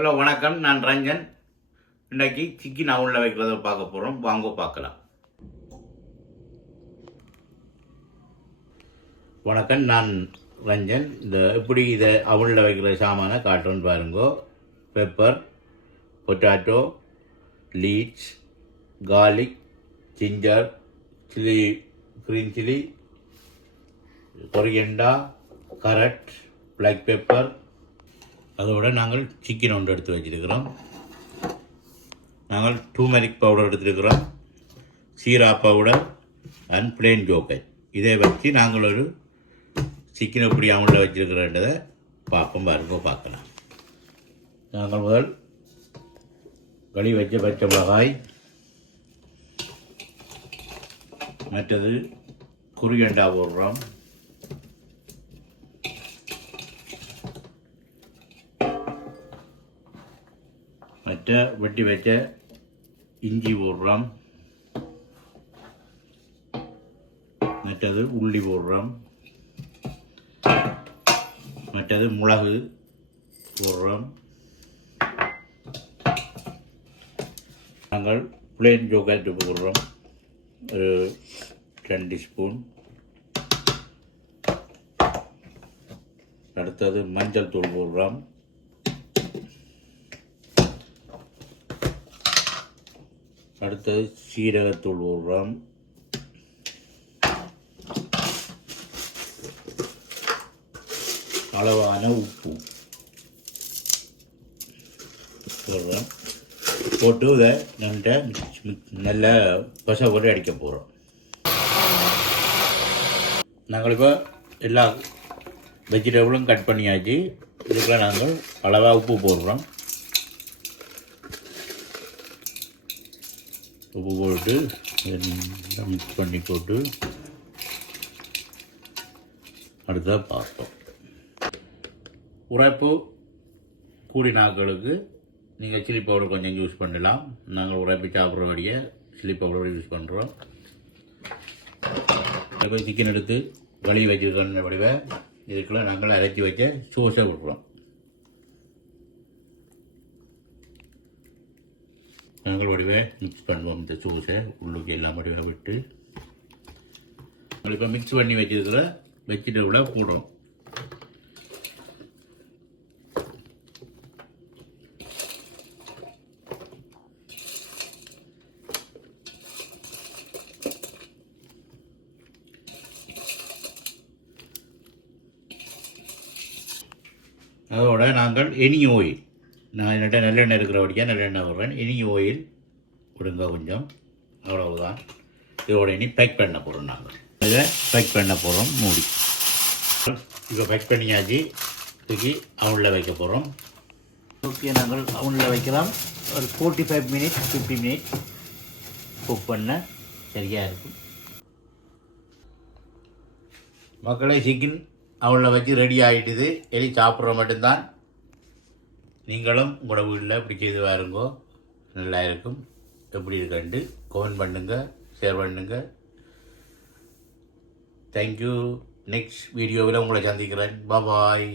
Hello வணக்கம், நான் ரஞ்சன். இன்றைக்கி சிக்கன் அவனில் வைக்கிறத பார்க்க போகிறோம். வாங்க பார்க்கலாம். வணக்கம், நான் ரஞ்சன். எப்படி இதை அவனில் வைக்கிற சாமானை காட்டுறேன்னு பாருங்கோ. Pepper, potato, leek, garlic, ginger, chilli, green chilli, coriander, carrot, black pepper. அதோடு நாங்கள் சிக்கன் ஒன்று எடுத்து வச்சுருக்கிறோம். நாங்கள் டூமெரிக் பவுடர் எடுத்துருக்கிறோம், சீரா பவுடர் அண்ட் பிளேன் ஜோக்கர். இதை வச்சு நாங்கள் ஒரு சிக்கன் எப்படி அவனில் வச்சுருக்கிறன்றதை பார்க்கலாம். நாங்கள் முதல் கழுவி வச்ச பச்சை மிளகாய், மற்றது கொரியண்டா போடுறோம், மற்ற வெட்டி வச்ச இஞ்சி போடுறோம், மற்றது உள்ளி போடுறோம், மற்றது மிளகு போடுறோம். நாங்கள் பிளேன் ஜோக்கர் போடுறோம், ஒரு 2 ஸ்பூன். அடுத்தது மஞ்சள் தூள் போடுறோம், அடுத்தது சீரகத்தூள் போடுறோம், அளவான உப்பு போடுறோம். போட்டு இதை நல்ல பசை போட்டு அடிக்க போகிறோம். நாங்கள் இப்போ எல்லா வெஜிடபிளும் கட் பண்ணியாச்சு. இதுக்கெல்லாம் நாங்கள் அளவாக உப்பு போடுறோம். உப்பு போட்டு மிக்ஸ் பண்ணி போட்டு அடுத்ததாக பார்ப்போம். உரைப்பு கூடி நாட்களுக்கு நீங்கள் சில்லி பவுடர் கொஞ்சம் யூஸ் பண்ணலாம். நாங்கள் உரைப்பு சாப்பிட்றபடியே சில்லி பவுடர் யூஸ் பண்ணுறோம். இப்போ சிக்கன் எடுத்து கழுவி வச்சுருக்கிற வடிவை இதுக்குள்ள நாங்கள் அரைச்சி வச்ச சோஸை விட்றோம். நாங்கள் வடிவை மிக்ஸ் பண்ணுவோம். இந்த சோஸை உள்ளுக்கு எல்லாம் வடிவை விட்டு இப்போ மிக்ஸ் பண்ணி வச்சிருக்கிற வெஜிடபிளை போடுறோம். அதோட நாங்கள் எனி ஆயில், நான் என்னட்ட நல்லெண்ணெய் இருக்கிறபடியாக நல்லெண்ணெய் விடுறேன். எனி ஆயில் விடுங்க கொஞ்சம், அவ்வளவுதான். இதோட இனி பேக் பண்ண போகிறோம். நாங்கள் இதை பேக் பண்ண போகிறோம் மூடி. இப்போ பேக் பண்ணியாச்சு, தூக்கி அவனில் வைக்க போகிறோம். ஓகே, நாங்கள் அவனில் வைக்கலாம். ஒரு 45 மினிட்ஸ் 50 மினிட்ஸ் குக் பண்ண சரியாக இருக்கும். மக்களை, சிக்கன் அவனில் வச்சு ரெடி ஆகிட்டுது. எலி சாப்பிட்ற மட்டும்தான். நீங்களும் உங்களோட வீட்டில் இப்படி செய்து பாருங்கோ, நல்லா இருக்கும். எப்படி இருக்குன்ட்டு கமெண்ட் பண்ணுங்கள், ஷேர் பண்ணுங்கள். தேங்க்யூ. நெக்ஸ்ட் வீடியோவில் உங்களை சந்திக்கிறேன். பாய்.